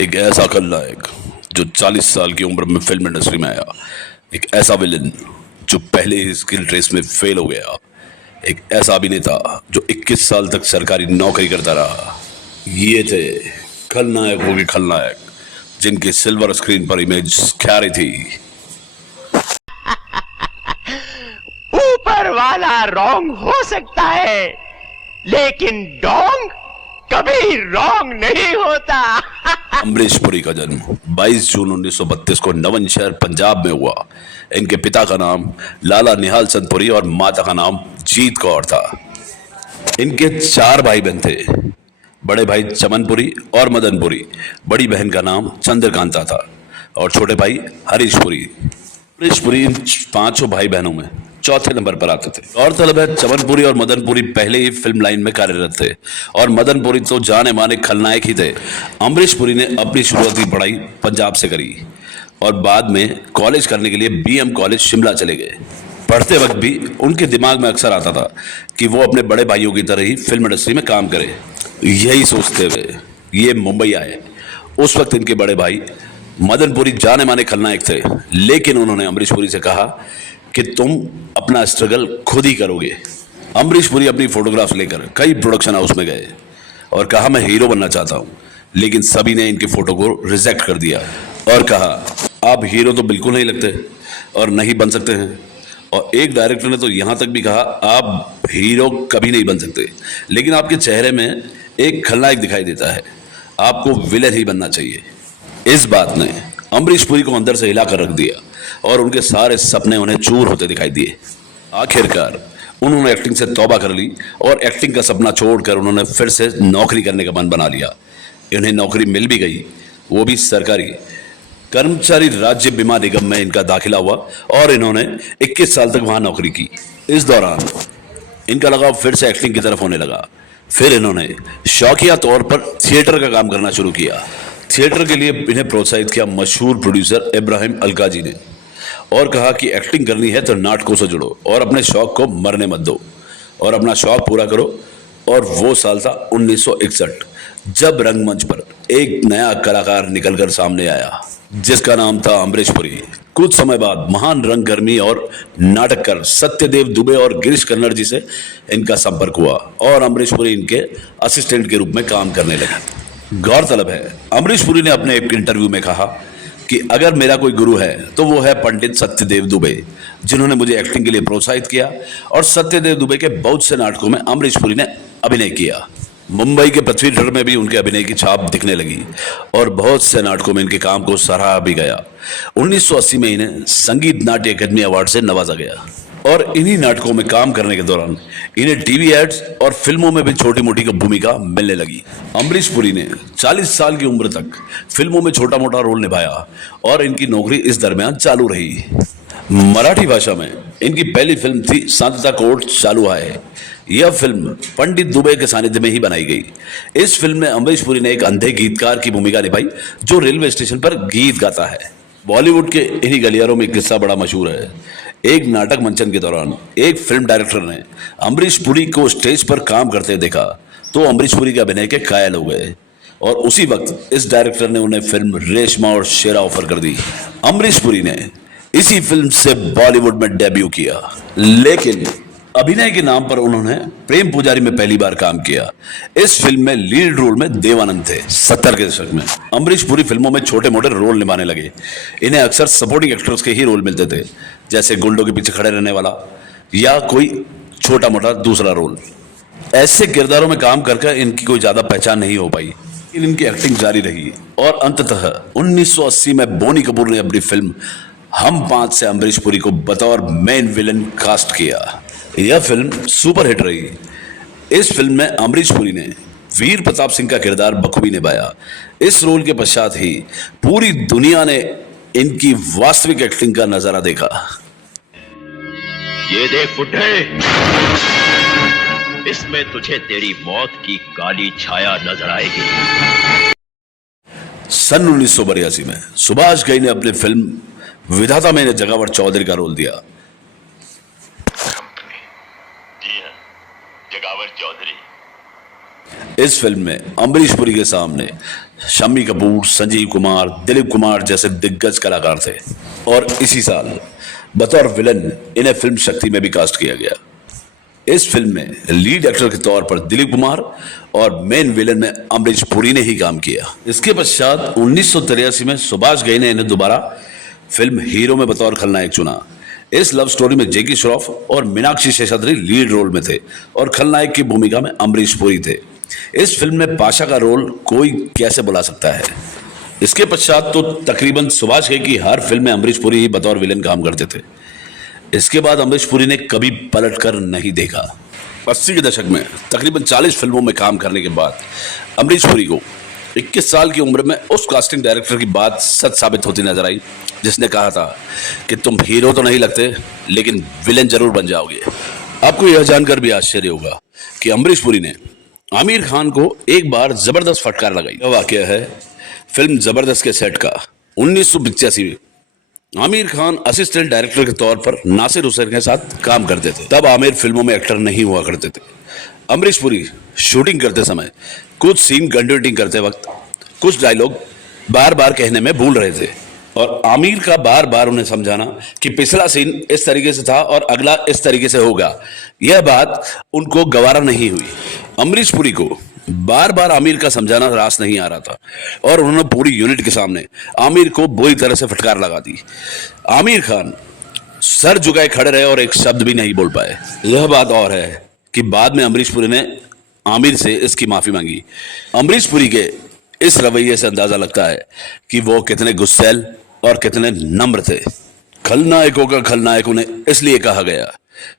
एक ऐसा खलनायक जो 40 साल की उम्र में फिल्म इंडस्ट्री में आया। एक ऐसा विलन जो पहले ही स्किल रेस में फेल हो गया। एक ऐसा अभिनेता जो 21 साल तक सरकारी नौकरी करता रहा। ये थे खलनायकों के खलनायक जिनकी सिल्वर स्क्रीन पर इमेज ख्यारी थी। ऊपर वाला रॉन्ग हो सकता है, लेकिन डोंग कभी रॉन्ग नहीं होता। अमरीश पुरी का जन्म 22 जून 1932 को नवंशहर पंजाब में हुआ। इनके पिता का नाम लाला निहाल चंद पुरी और माता का नाम जीत कौर था। इनके 4 भाई बहन थे। बड़े भाई चमनपुरी और मदनपुरी, बड़ी बहन का नाम चंद्रकांता था और छोटे भाई हरीश पुरी। अमरीश पुरी इन 5 भाई बहनों में चौथे नंबर पर आते थे। गौरतलब है चमनपुरी और मदनपुरी पहले ही फिल्म लाइन में कार्यरत थे और मदनपुरी तो जाने माने खलनायक ही थे। अमरीश पुरी ने अपनी शुरुआती पढ़ाई पंजाब से करी और बाद में कॉलेज करने के लिए बीएम कॉलेज शिमला चले गए। पढ़ते वक्त भी उनके दिमाग में अक्सर आता था कि वो अपने बड़े भाइयों की तरह ही फिल्म इंडस्ट्री में काम करे। यही सोचते हुए ये मुंबई आए। उस वक्त इनके बड़े भाई मदनपुरी जाने माने खलनायक थे, लेकिन उन्होंने अमरीश पुरी से कहा कि तुम अपना स्ट्रगल खुद ही करोगे। अमरीश पुरी अपनी फोटोग्राफ्स लेकर कई प्रोडक्शन हाउस में गए और कहा मैं हीरो बनना चाहता हूं, लेकिन सभी ने इनकी फोटो को रिजेक्ट कर दिया और कहा आप हीरो तो बिल्कुल नहीं लगते और नहीं बन सकते हैं। और एक डायरेक्टर ने तो यहां तक भी कहा आप हीरो कभी नहीं बन सकते, लेकिन आपके चेहरे में एक खलनायक दिखाई देता है, आपको विलेन ही बनना चाहिए। इस बात ने अमरीश पुरी को अंदर से हिलाकर रख दिया और उनके सारे सपने उन्हें चूर होते दिखाई दिए। आखिरकार उन्होंने एक्टिंग से तौबा कर ली और एक्टिंग का सपना छोड़कर उन्होंने फिर से नौकरी करने का मन बना लिया। इन्हें नौकरी मिल भी गई, वो भी सरकारी। कर्मचारी राज्य बीमा निगम में इनका दाखिला हुआ और इन्होंने 21 साल तक वहां नौकरी की। इस दौरान इनका लगाव फिर से एक्टिंग की तरफ होने लगा। फिर इन्होंने शौकिया तौर पर थिएटर का काम करना शुरू किया। थिएटर के लिए इन्हें प्रोत्साहित किया मशहूर प्रोड्यूसर इब्राहिम अलकाजी ने और कहा कि एक्टिंग करनी है तो नाटकों से जुड़ो और अपने शौक को मरने मत दो और अपना शौक पूरा करो। और वो साल था 1961 जब रंगमंच पर एक नया कलाकार निकलकर सामने आया जिसका नाम था अमरीश पुरी। कुछ समय बाद महान रंगकर्मी और नाटककार सत्यदेव दुबे और गिरीश कर्नड जी से इनका संपर्क हुआ और अमरीश पुरी इनके असिस्टेंट के रूप में काम करने लगे। गौरतलब है अमरीश पुरी ने अपने एक इंटरव्यू में कहा कि अगर मेरा कोई गुरु है तो वो है पंडित सत्यदेव दुबे, जिन्होंने मुझे एक्टिंग के लिए प्रोत्साहित किया और सत्यदेव दुबे के बहुत से नाटकों में अमरीश पुरी ने अभिनय किया। मुंबई के पृथ्वी थिएटर में भी उनके अभिनय की छाप दिखने लगी और बहुत से नाटकों में इनके काम को सराहा भी गया। 1980 में इन्हें संगीत नाट्य अकादमी अवार्ड से नवाजा गया और इन्हीं नाटकों में काम करने के दौरान इन्हें टीवी एड्स और फिल्मों में भी छोटी मोटी भूमिका मिलने लगी। अमरीश पुरी ने 40 साल की उम्र तक फिल्मों में छोटा मोटा रोल निभाया और इनकी नौकरी इस दरमियान चालू रही। मराठी भाषा में इनकी पहली फिल्म थी शांतता कोर्ट चालू है। यह फिल्म पंडित दुबे के सानिध्य में ही बनाई गई। इस फिल्म में अमरीश पुरी ने एक अंधे गीतकार की भूमिका निभाई जो रेलवे स्टेशन पर गीत गाता है। बॉलीवुड के इन्हीं गलियारों में एक किस्सा बड़ा मशहूर है। एक नाटक मंचन के दौरान एक फिल्म डायरेक्टर ने अमरीश पुरी को स्टेज पर काम करते देखा तो अमरीश पुरी के अभिनय के कायल हो गए और उसी वक्त इस डायरेक्टर ने उन्हें फिल्म रेशमा और शेरा ऑफर कर दी। अमरीश पुरी ने इसी फिल्म से बॉलीवुड में डेब्यू किया, लेकिन अभिनय के नाम पर उन्होंने प्रेम पुजारी में पहली बार काम किया। इस फिल्म में लीड रोल में देवानंद थे। 70 के दशक में अमरीश पुरी फिल्मों में छोटे मोटे रोल निभाने लगे। इन्हें अक्सर सपोर्टिंग एक्टर्स के ही रोल मिलते थे, जैसे गुंडों के पीछे खड़े रहने वाला या कोई छोटा मोटा दूसरा रोल। ऐसे किरदारों में काम करके इनकी कोई ज्यादा पहचान नहीं हो पाई, लेकिन इनकी एक्टिंग जारी रही और अंततः 1980 में बोनी कपूर ने अपनी फिल्म हम 5 से अमरीश पुरी को बतौर मेन विलन कास्ट किया। यह फिल्म सुपर हिट रही। इस फिल्म में अमरीश पुरी ने वीर प्रताप सिंह का किरदार बखूबी निभाया। इस रोल के पश्चात ही पूरी दुनिया ने इनकी वास्तविक एक्टिंग का नजारा देखा। ये देख बुड्ढे, इसमें तुझे तेरी मौत की काली छाया नजर आएगी। सन 1982 में सुभाष घई ने अपनी फिल्म विधाता में जगावर चौधरी का रोल दिया। इस फिल्म में अमरीश पुरी के सामने शम्मी कपूर, संजीव कुमार, दिलीप कुमार जैसे दिग्गज कलाकार थे और इसी साल बतौर विलन इन्हें फिल्म शक्ति में भी कास्ट किया गया। इस फिल्म में लीड एक्टर के तौर पर दिलीप कुमार और मेन विलन में अमरीश पुरी ने ही काम किया। इसके पश्चात 1983 में सुभाष घई ने इन्हें दोबारा फिल्म हीरो में बतौर खलनायक चुना। इस लव स्टोरी में जैकी श्रॉफ और मीनाक्षी शेषाद्री लीड रोल में थे और खलनायक की भूमिका में अमरीश पुरी थे। इस फिल्म में पाशा का रोल कोई कैसे बुला सकता है। इसके पश्चात तो तकरीबन सुभाष घई की हर फिल्म में अमरीश पुरी ही बतौर विलन काम करते थे। इसके बाद अमरीश पुरी ने कभी पलट कर नहीं देखा। 80 के दशक में तकरीबन 40 फिल्मों में काम करने के बाद अमरीश पुरी को 21 साल की उम्र में उस कास्टिंग डायरेक्टर की बात सच साबित होती नजर आई जिसने कहा था कि तुम हीरो तो नहीं लगते लेकिन विलेन जरूर बन जाओगे। आपको यह जानकर भी आश्चर्य होगा कि अमरीश पुरी ने आमिर खान को एक बार जबरदस्त फटकार लगाई। यह वाकया है फिल्म जबरदस्त के सेट का। 1985 में आमिर खान असिस्टेंट डायरेक्टर के तौर पर नासिर हुसैन के साथ काम करते थे। तब आमिर फिल्मों में एक्टर नहीं हुआ करते थे। अमरीश पुरी शूटिंग करते समय कुछ सीन कंटिन्यूटिंग करते वक्त कुछ डायलॉग बार बार कहने में भूल रहे थे और आमिर का बार बार उन्हें समझाना कि पिछला सीन इस तरीके से था और अगला इस तरीके से होगा, यह बात उनको गवारा नहीं हुई। अमरीश पुरी को बार बार आमिर का समझाना रास नहीं आ रहा था और उन्होंने पूरी यूनिट के सामने आमिर को बुरी तरह से फटकार लगा दी। आमिर खान सर झुकाए खड़े रहे और एक शब्द भी नहीं बोल पाए। यह बात और है कि बाद में अमरीश पुरी ने आमिर से इसकी माफी मांगी। अमरीश पुरी के इस रवैये से अंदाजा लगता है कि वो कितने गुस्सैल और कितने नम्र थे। खलनायकों का खलनायक उन्हें इसलिए कहा गया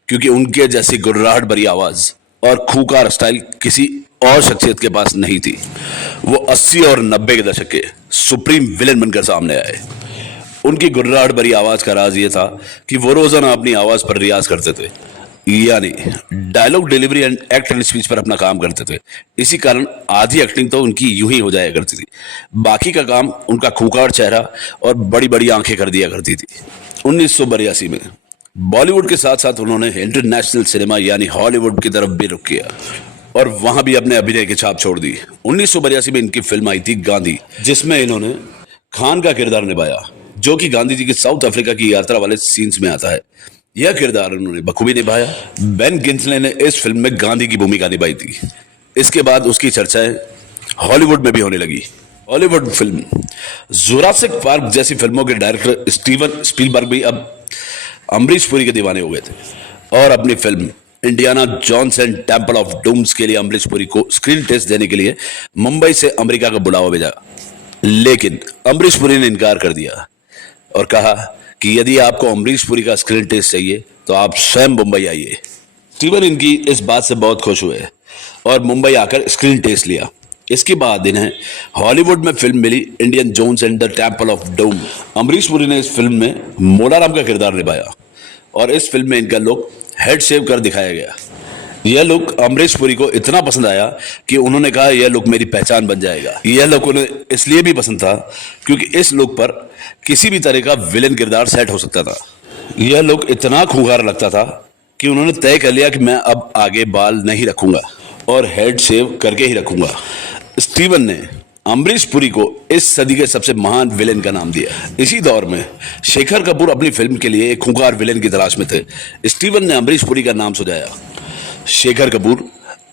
क्योंकि उनके जैसी गुर्राहट भरी आवाज और खूंखार स्टाइल किसी और शख्सियत के पास नहीं थी। वो 80 और 90 के दशक के सुप्रीम विलेन बनकर सामने आए। उनकी गुर्राहट भरी आवाज का राज ये था कि वो रोजाना अपनी आवाज पर रियाज करते थे, यानी dialogue delivery and act and speech पर अपना काम करते थे। इसी कारण आधी एक्टिंग तो उनकी यूं ही हो जाया करती थी, बाकी का काम उनका खूंखार चेहरा और बड़ी बड़ी आंखें कर दिया करती थी। 1982 में बॉलीवुड के साथ साथ उन्होंने इंटरनेशनल सिनेमा यानी हॉलीवुड की तरफ भी रुख किया और वहां भी अपने अभिनय की छाप छोड़ दी। 1982 में इनकी फिल्म आई थी गांधी, जिसमें इन्होंने खान का किरदार निभाया जो कि गांधी जी की साउथ अफ्रीका की यात्रा वाले सीन्स में आता है। यह किरदार उन्होंने बखूबी निभाया। बेन किंग्सले ने इस फिल्म में गांधी की भूमिका निभाई थी। इसके बाद उसकी चर्चाएं हॉलीवुड में भी होने लगी। हॉलीवुड फिल्म जुरासिक पार्क जैसी फिल्मों के डायरेक्टर स्टीवन स्पीलबर्ग भी अब अमरीश पुरी के दीवाने हो गए थे और अपनी film Indiana Jones and Temple of Dooms के लिए अमरीश पुरी को स्क्रीन टेस्ट देने के लिए मुंबई से अमेरिका का बुलावा भेजा, लेकिन अमरीश पुरी ने इनकार कर दिया और कहा कि यदि आपको अमरीश पुरी का स्क्रीन टेस्ट चाहिए तो आप स्वयं मुंबई आइए। स्टीवन इनकी इस बात से बहुत खुश हुए और मुंबई आकर स्क्रीन टेस्ट लिया। इसके बाद इन्हें हॉलीवुड में फिल्म मिली Indian Jones and the Temple of Doom. Amrish Puri ने इस फिल्म में मोलाराम का किरदार निभाया और इस फिल्म में इनका लुक हेड शेव कर दिखाया गया। यह लुक अमरीश पुरी को इतना पसंद आया कि उन्होंने कहा यह लुक मेरी पहचान बन जाएगा। यह लुक उन्हें इसलिए भी पसंद था क्योंकि इस लुक पर किसी भी तरह का विलेन किरदार सेट हो सकता था। यह लुक इतना खूंखार लगता था कि उन्होंने तय कर लिया कि मैं अब आगे बाल नहीं रखूंगा और हेड शेव करके ही रखूंगा। स्टीवन ने अमरीश पुरी को इस सदी के सबसे महान विलेन का नाम दिया। इसी दौर में शेखर कपूर अपनी फिल्म के लिए एक खूंखार विलेन की तलाश में थे। स्टीवन ने अमरीश पुरी का नाम सुझाया। शेखर कपूर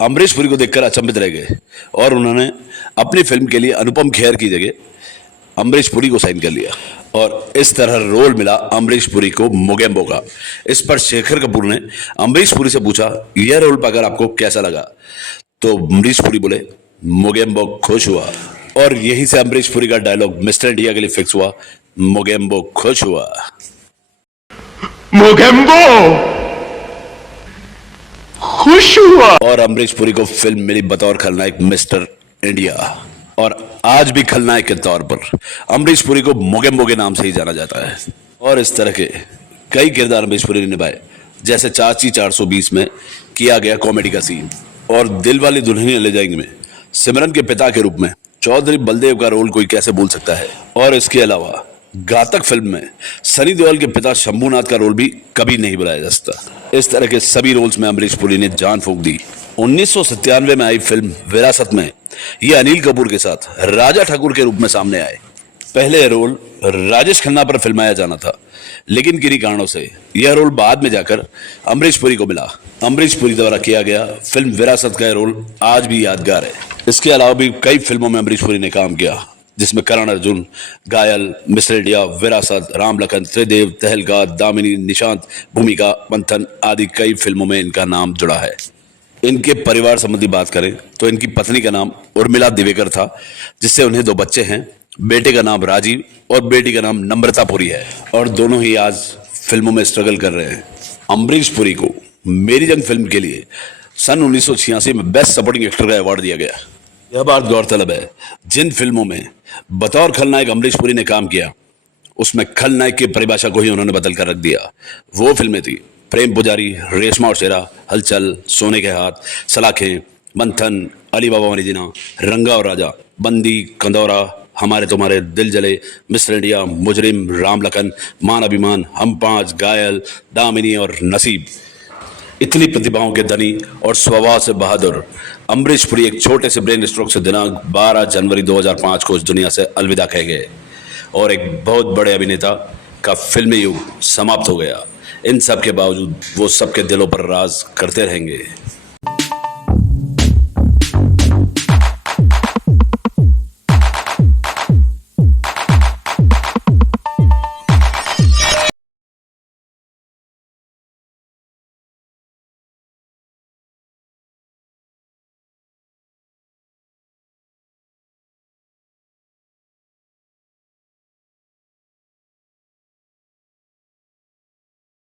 अमरीश पुरी को देखकर अचंभित रह गए और उन्होंने अपनी फिल्म के लिए अनुपम खेर की जगह अमरीश पुरी को साइन कर लिया और इस तरह रोल मिला अमरीश पुरी को मोगेम्बो का। इस पर शेखर कपूर ने अमरीश पुरी से पूछा यह रोल पाकर आपको कैसा लगा, तो अमरीश पुरी बोले मोगेम्बो खुश हुआ और यहीं से अमरीश पुरी का डायलॉग मिस्टर इंडिया के लिए फिक्स हुआ, मोगेम्बो खुश हुआ। मोगेम्बो खुश हुआ और अमरीश पुरी को फिल्म मिली बतौर खलनायक मिस्टर इंडिया और आज भी खलनायक के तौर पर अमरीश पुरी को मोगेम्बो के नाम से ही जाना जाता है। और इस तरह के कई किरदार अमरीश पुरी ने निभाए, जैसे चाची 420 में किया गया कॉमेडी का सीन और दिलवाले दुल्हनिया ले जाएंगे में सिमरन के पिता के रूप में चौधरी बलदेव का रोल कोई कैसे भूल सकता है। और इसके अलावा घातक फिल्म में सनी देओल के पिता शंभूनाथ का रोल भी कभी नहीं भुलाया जा सकता। इस तरह के सभी रोल्स में अमरीश पुरी ने जान फूंक दी। 1997 में आई फिल्म विरासत में ये अनिल कपूर के साथ राजा ठाकुर के रूप में सामने आए। पहले यह रोल राजेश खन्ना पर फिल्माया जाना था, लेकिन किन्हीं कारणों से यह रोल बाद में जाकर अमरीश पुरी को मिला। अमरीश पुरी द्वारा किया गया फिल्म विरासत का यह रोल आज भी यादगार है। इसके अलावा भी कई फिल्मों में अमरीश पुरी ने काम किया, जिसमें करण अर्जुन, घायल, मिस्टर इंडिया, विरासत, राम लखन, त्रिदेव, तहलका, दामिनी, निशांत, भूमिका, मंथन आदि कई फिल्मों में इनका नाम जुड़ा है। इनके परिवार संबंधी बात करें तो इनकी पत्नी का नाम उर्मिला दिवेकर था, जिससे उन्हें 2 बच्चे हैं। बेटे का नाम राजीव और बेटी का नाम नम्रता पुरी है, और दोनों ही आज फिल्मों में स्ट्रगल कर रहे हैं। अमरीश पुरी को मेरी जंग फिल्म के लिए सन 1986 में बेस्ट सपोर्टिंग एक्टर का अवार्ड दिया गया। यह बात गौरतलब है, जिन फिल्मों में बतौर खलनायक अमरीश पुरी ने काम किया, उसमें खलनायक की परिभाषा को ही उन्होंने बदल कर रख दिया। वो फिल्में थी प्रेम पुजारी, रेशमा और शेरा, हलचल, सोने के हाथ, सलाखें, मंथन, अली बाबा मरीजिना, रंगा और राजा, बंदी, कंदौरा, हमारे तुम्हारे, दिल जले, मिस्टर इंडिया, मुजरिम, राम लखन, मान अभिमान, हम 5, घायल, दामिनी और नसीब। इतनी प्रतिभाओं के धनी और स्वभाव से बहादुर अमरीश पुरी एक छोटे से ब्रेन स्ट्रोक से दिनांक 12 जनवरी 2005 को इस दुनिया से अलविदा कह गए, और एक बहुत बड़े अभिनेता का फिल्मी युग समाप्त हो गया। इन सब के बावजूद वो सबके दिलों पर राज करते रहेंगे।